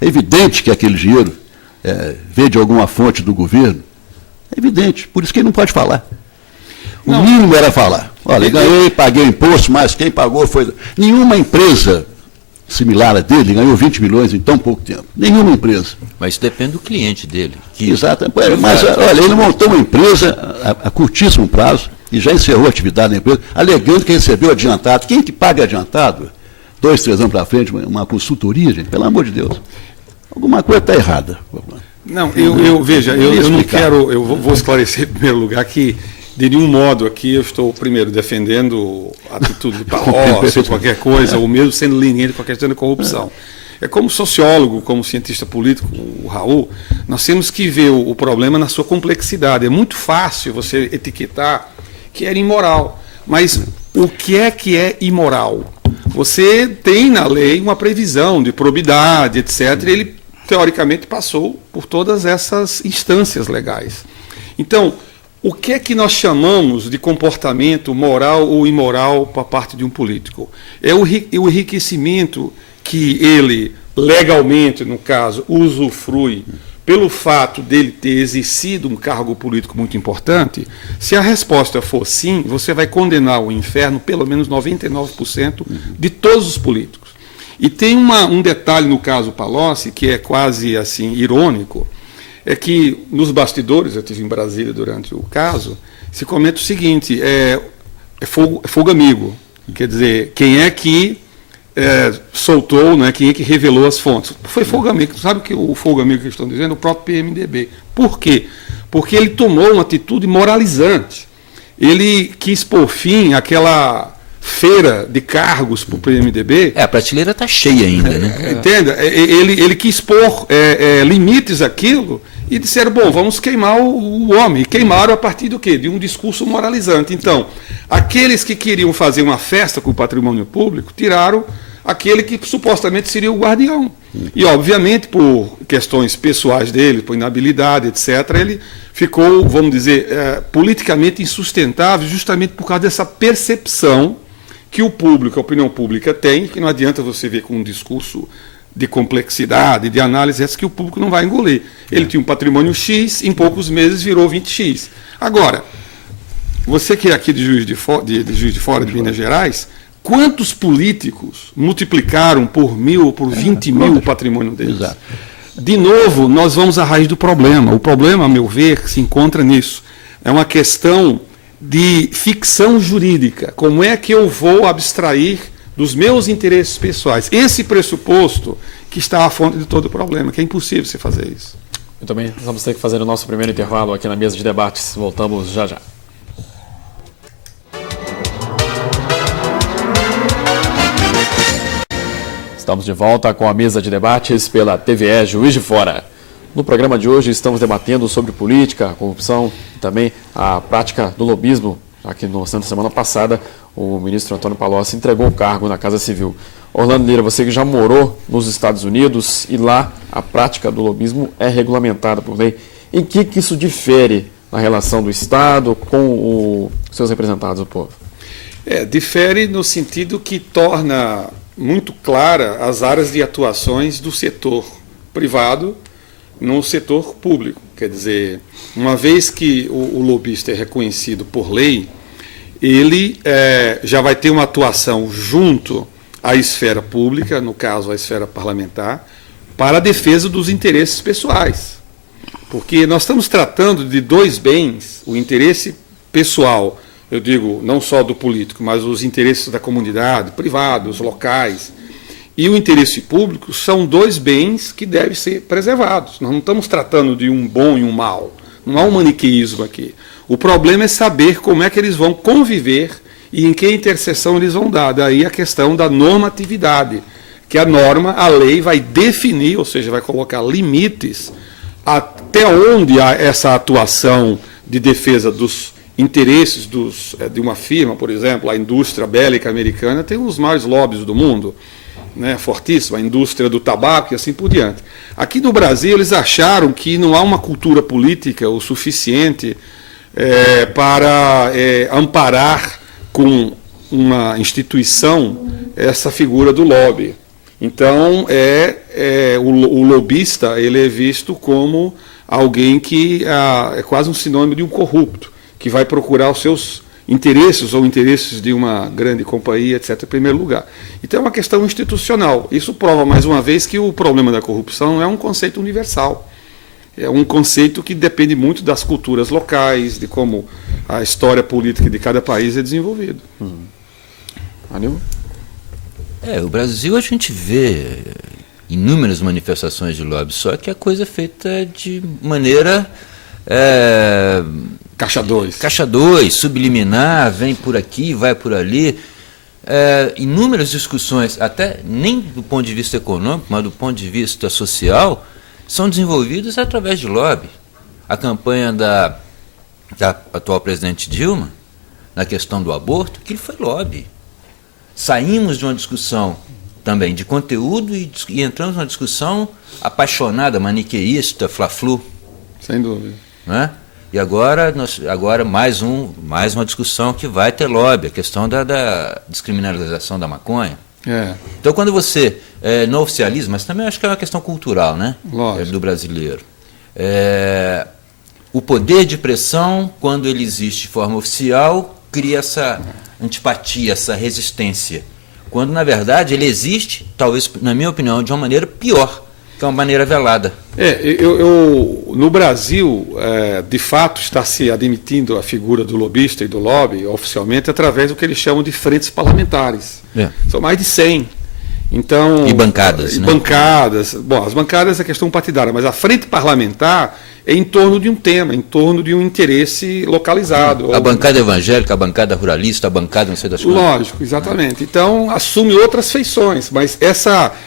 É evidente que aquele dinheiro veio de alguma fonte do governo. É evidente, por isso que ele não pode falar. O mínimo era falar. Olha, ganhei, paguei o imposto, mas quem pagou foi... Nenhuma empresa similar a dele ganhou 20 milhões em tão pouco tempo. Nenhuma empresa. Mas isso depende do cliente dele. Exato. Mas, olha, ele montou uma empresa a curtíssimo prazo e já encerrou a atividade da empresa, alegando que recebeu adiantado. Quem que paga adiantado? 2, 3 anos para frente, uma consultoria, gente, pelo amor de Deus. Alguma coisa está errada. Não, veja, eu não quero, eu vou esclarecer em primeiro lugar que, de nenhum modo aqui eu estou, primeiro, defendendo a atitude de Palocci ou qualquer coisa, ou mesmo sendo leniente com a questão da corrupção. É como sociólogo, como cientista político, o Raul, nós temos que ver o problema na sua complexidade. É muito fácil você etiquetar que era imoral, mas o que é imoral? Você tem na lei uma previsão de probidade, etc., e ele, teoricamente, passou por todas essas instâncias legais. Então, o que é que nós chamamos de comportamento moral ou imoral por parte de um político? É o enriquecimento que ele, legalmente, no caso, usufrui pelo fato dele ter exercido um cargo político muito importante. Se a resposta for sim, você vai condenar ao inferno pelo menos 99% de todos os políticos. E tem um detalhe no caso Palocci, que é quase assim irônico, é que nos bastidores, eu estive em Brasília durante o caso, se comenta o seguinte, é fogo amigo, quer dizer, quem é que soltou, né, quem é que revelou as fontes. Foi fogo amigo, sabe que o fogo amigo que estão dizendo? O próprio PMDB. Por quê? Porque ele tomou uma atitude moralizante. Ele quis pôr fim àquela feira de cargos para o PMDB. A prateleira está cheia ainda, né? Entenda? Ele quis pôr limites àquilo e disseram, bom, vamos queimar o homem. E queimaram a partir do quê? De um discurso moralizante. Então, aqueles que queriam fazer uma festa com o patrimônio público, tiraram aquele que supostamente seria o guardião. E, obviamente, por questões pessoais dele, por inabilidade, etc., ele ficou, vamos dizer, politicamente insustentável, justamente por causa dessa percepção que o público, a opinião pública tem, que não adianta você ver com um discurso de complexidade, de análise, que o público não vai engolir. Ele tinha um patrimônio X, em poucos meses virou 20X. Agora, você que é aqui de Juiz de Fora, de Minas Gerais, quantos políticos multiplicaram por 1.000 ou por 20 mil o patrimônio deles? Exato. De novo, nós vamos à raiz do problema. O problema, a meu ver, se encontra nisso. É uma questão de ficção jurídica. Como é que eu vou abstrair dos meus interesses pessoais? Esse pressuposto que está à fonte de todo o problema, que é impossível você fazer isso. Muito bem, nós vamos ter que fazer o nosso primeiro intervalo aqui na mesa de debates. Voltamos já já. Estamos de volta com a mesa de debates pela TVE Juiz de Fora. No programa de hoje estamos debatendo sobre política, corrupção e também a prática do lobismo. Aqui na semana passada, o ministro Antônio Palocci entregou o cargo na Casa Civil. Orlando Lira, você que já morou nos Estados Unidos e lá a prática do lobismo é regulamentada por lei. Em que isso difere na relação do Estado com os seus representados do povo? Difere no sentido que torna muito clara as áreas de atuações do setor privado no setor público. Quer dizer, uma vez que o lobista é reconhecido por lei, ele já vai ter uma atuação junto à esfera pública, no caso a esfera parlamentar, para a defesa dos interesses pessoais. Porque nós estamos tratando de dois bens, o interesse pessoal, eu digo, não só do político, mas os interesses da comunidade, privados, locais, e o interesse público são dois bens que devem ser preservados. Nós não estamos tratando de um bom e um mal. Não há um maniqueísmo aqui. O problema é saber como é que eles vão conviver e em que interseção eles vão dar. Daí a questão da normatividade, que a norma, a lei, vai definir, ou seja, vai colocar limites até onde há essa atuação de defesa dos interesses de uma firma, por exemplo, a indústria bélica americana tem os maiores lobbies do mundo, né, fortíssima, a indústria do tabaco e assim por diante. Aqui no Brasil, eles acharam que não há uma cultura política o suficiente para amparar com uma instituição essa figura do lobby. Então, o lobista ele é visto como alguém que é quase um sinônimo de um corrupto, que vai procurar os seus interesses ou interesses de uma grande companhia, etc., em primeiro lugar. Então, é uma questão institucional. Isso prova, mais uma vez, que o problema da corrupção não é um conceito universal. É um conceito que depende muito das culturas locais, de como a história política de cada país é desenvolvida. Aníbal? O Brasil a gente vê inúmeras manifestações de lobby, só que a coisa é feita de maneira... Caixa 2. Caixa 2, subliminar, vem por aqui, vai por ali. Inúmeras discussões, até nem do ponto de vista econômico, mas do ponto de vista social, são desenvolvidas através de lobby. A campanha da atual presidente Dilma, na questão do aborto, aquilo foi lobby. Saímos de uma discussão também de conteúdo e entramos numa discussão apaixonada, maniqueísta, fla-flu. Sem dúvida. Né? E agora mais uma discussão que vai ter lobby, a questão da descriminalização da maconha. Então, quando você não oficializa, mas também acho que é uma questão cultural, né? Do brasileiro. O poder de pressão, quando ele existe de forma oficial, cria essa antipatia, essa resistência. Quando, na verdade, ele existe, talvez, na minha opinião, de uma maneira pior, que é uma maneira velada. No Brasil, de fato, está se admitindo a figura do lobista e do lobby oficialmente através do que eles chamam de frentes parlamentares. São mais de 100. Então, e bancadas. Né? Bancadas. Bom, as bancadas é questão partidária, mas a frente parlamentar é em torno de um tema, em torno de um interesse localizado. A bancada evangélica, a bancada ruralista, a bancada não sei das coisas. Lógico, exatamente. Então, assume outras feições, mas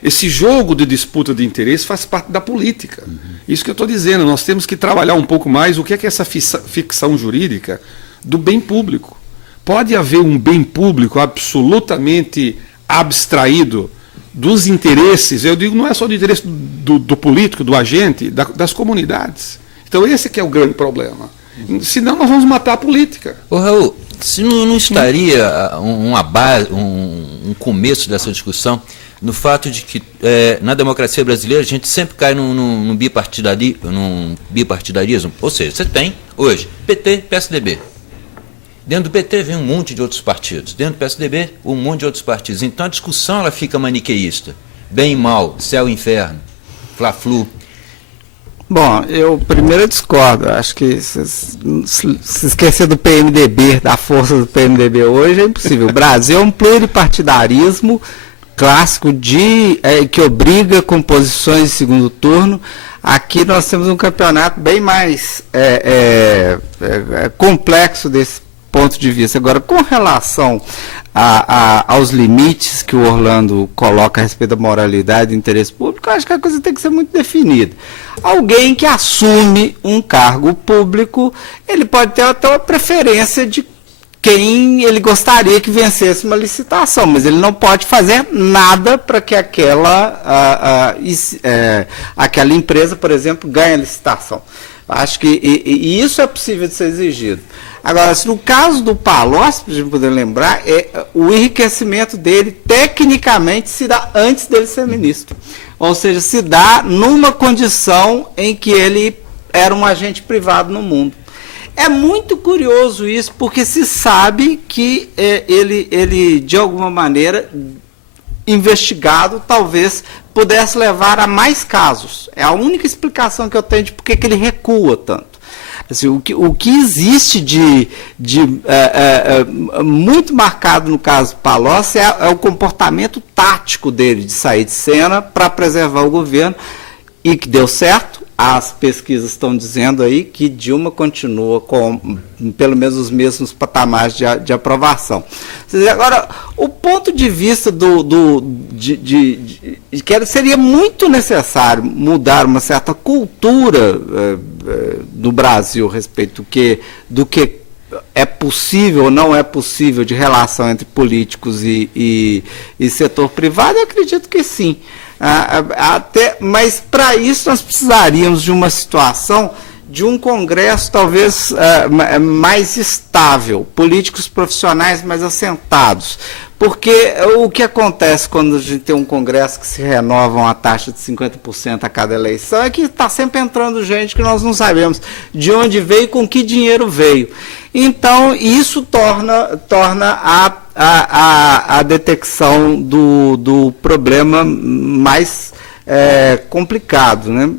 esse jogo de disputa de interesse faz parte da política. Isso que eu estou dizendo, nós temos que trabalhar um pouco mais o que é essa ficção jurídica do bem público. Pode haver um bem público absolutamente abstraído dos interesses, eu digo, não é só do interesse do político, do agente, das comunidades. Então esse que é o grande problema. Senão nós vamos matar a política. Raul, se não estaria um começo dessa discussão no fato de que na democracia brasileira a gente sempre cai num bipartidarismo, ou seja, você tem hoje PT, PSDB. Dentro do PT vem um monte de outros partidos. Dentro do PSDB, um monte de outros partidos. Então a discussão ela fica maniqueísta. Bem e mal, céu e inferno, fla-flu. Bom, eu primeiro discordo. Acho que se esquecer do PMDB, da força do PMDB hoje, é impossível. O Brasil é um pluripartidarismo clássico que obriga composições de segundo turno. Aqui nós temos um campeonato bem mais complexo desse ponto de vista. Agora, com relação aos limites que o Orlando coloca a respeito da moralidade e do interesse público, eu acho que a coisa tem que ser muito definida. Alguém que assume um cargo público, ele pode ter até uma preferência de quem ele gostaria que vencesse uma licitação, mas ele não pode fazer nada para que aquela empresa, por exemplo, ganhe a licitação. Acho que isso é possível de ser exigido. Agora, se no caso do Palocci, para a gente poder lembrar, o enriquecimento dele, tecnicamente, se dá antes dele ser ministro. Ou seja, se dá numa condição em que ele era um agente privado no mundo. É muito curioso isso, porque se sabe que ele, de alguma maneira, investigado, talvez pudesse levar a mais casos. É a única explicação que eu tenho de por que ele recua tanto. Assim, o que existe de muito marcado no caso do Palocci é o comportamento tático dele de sair de cena para preservar o governo, e que deu certo. As pesquisas estão dizendo aí que Dilma continua com pelo menos os mesmos patamares de aprovação. Agora, o ponto de vista que seria muito necessário mudar uma certa cultura do Brasil a respeito do que é possível ou não é possível de relação entre políticos e setor privado, eu acredito que sim. Mas para isso nós precisaríamos de uma situação de um Congresso talvez mais estável, políticos profissionais mais assentados, Porque o que acontece quando a gente tem um Congresso que se renova uma taxa de 50% a cada eleição é que está sempre entrando gente que nós não sabemos de onde veio e com que dinheiro veio. Então, isso torna a detecção do problema mais complicado, né?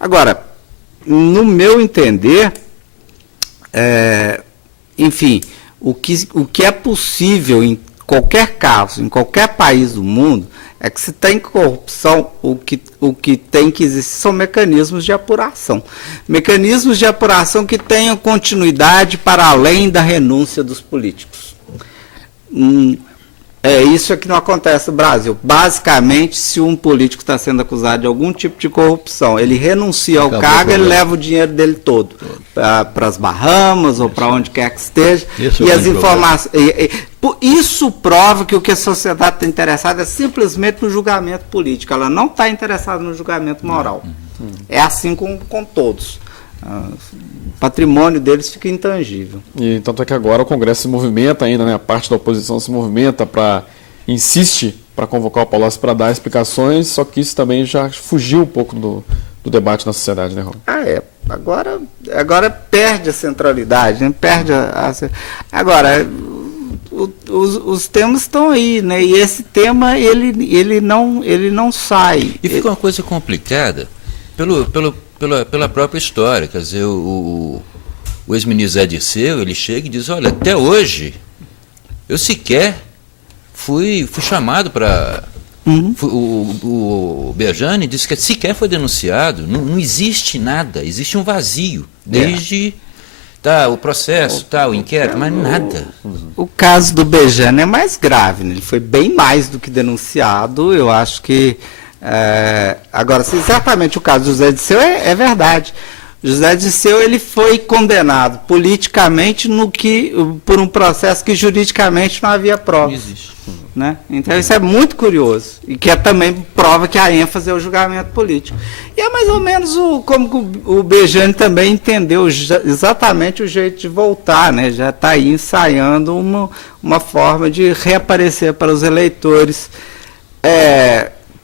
Agora, no meu entender, enfim, o que é possível em qualquer caso, em qualquer país do mundo, é que se tem corrupção, o que tem que existir são mecanismos de apuração. Mecanismos de apuração que tenham continuidade para além da renúncia dos políticos. Isso que não acontece no Brasil. Basicamente, se um político está sendo acusado de algum tipo de corrupção, ele renuncia ao cargo, ele leva o dinheiro dele todo para as Bahamas ou para onde quer que esteja. E as informações. Isso prova que o que a sociedade está interessada é simplesmente no julgamento político. Ela não está interessada no julgamento moral. É assim com todos. O patrimônio deles fica intangível. E tanto é que agora o Congresso se movimenta ainda, né? A parte da oposição se movimenta insiste para convocar o Palocci para dar explicações, só que isso também já fugiu um pouco do debate na sociedade, né, Raul? Agora perde a centralidade, né? Agora, os temas estão aí, né? E esse tema, ele não sai. E fica uma coisa complicada pela própria história. Quer dizer, o ex-ministro Zé Dirceu, ele chega e diz, olha, até hoje eu sequer fui chamado para... O Bejarano disse que sequer foi denunciado, não existe nada, existe um vazio, desde o processo, o inquérito, mas nada. O caso do Bejarano é mais grave, né? Ele foi bem mais do que denunciado, eu acho que... Agora, se exatamente o caso do José Dirceu é verdade. José Dirceu, ele foi condenado politicamente por um processo que juridicamente não havia prova. Não existe. Né? Então isso é muito curioso e que também prova que a ênfase é o julgamento político. E é mais ou menos como o Bejarano também entendeu exatamente o jeito de voltar, né? Já está aí ensaiando uma forma de reaparecer para os eleitores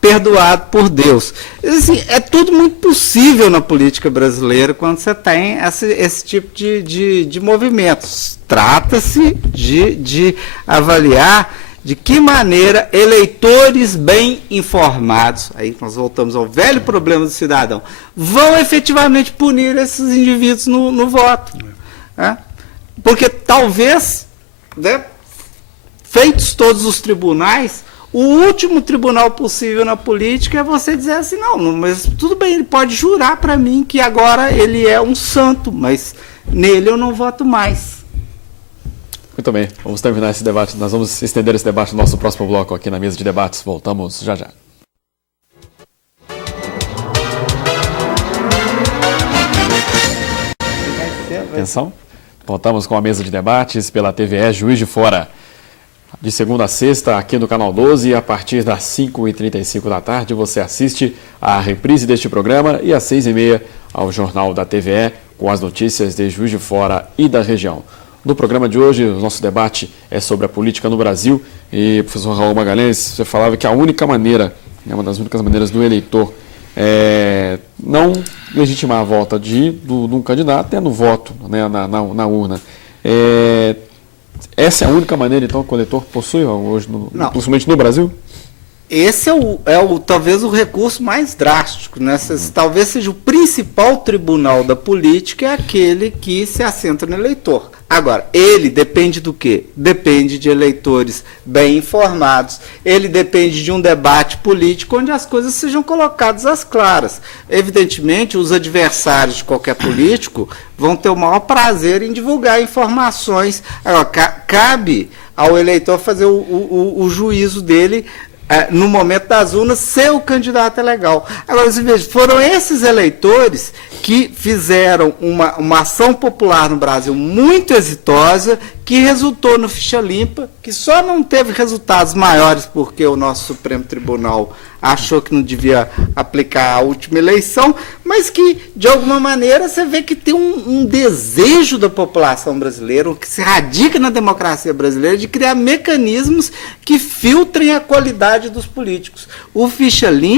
perdoado por Deus. Assim, é tudo muito possível na política brasileira quando você tem esse tipo de movimentos. Trata-se de avaliar de que maneira eleitores bem informados, aí nós voltamos ao velho problema do cidadão, vão efetivamente punir esses indivíduos no voto. Né? Porque talvez, né, feitos todos os tribunais, o último tribunal possível na política é você dizer assim, não, mas tudo bem, ele pode jurar para mim que agora ele é um santo, mas nele eu não voto mais. Muito bem, vamos terminar esse debate, nós vamos estender esse debate no nosso próximo bloco aqui na mesa de debates. Voltamos já já. Atenção, voltamos com a mesa de debates pela TVE Juiz de Fora. De segunda a sexta, aqui no Canal 12, e a partir das 5h35 da tarde, você assiste à reprise deste programa e às 6h30 ao Jornal da TVE, com as notícias de Juiz de Fora e da região. No programa de hoje, o nosso debate é sobre a política no Brasil. E, professor Raul Magalhães, você falava que a única maneira, uma das únicas maneiras do eleitor não legitimar a volta de um candidato é no voto, né, na urna. Essa é a única maneira, então, que o eleitor possui hoje, principalmente no Brasil? Esse talvez o recurso mais drástico, né? Talvez seja o principal tribunal da política, é aquele que se assenta no eleitor. Agora, ele depende do quê? Depende de eleitores bem informados, ele depende de um debate político onde as coisas sejam colocadas às claras. Evidentemente, os adversários de qualquer político vão ter o maior prazer em divulgar informações. Agora, cabe ao eleitor fazer o juízo dele no momento das urnas, se o candidato é legal. Agora, você veja, foram esses eleitores que fizeram uma ação popular no Brasil muito exitosa, que resultou no ficha limpa, que só não teve resultados maiores porque o nosso Supremo Tribunal achou que não devia aplicar a última eleição, mas que, de alguma maneira, você vê que tem um desejo da população brasileira, que se radica na democracia brasileira, de criar mecanismos que filtrem a qualidade dos políticos. O ficha limpa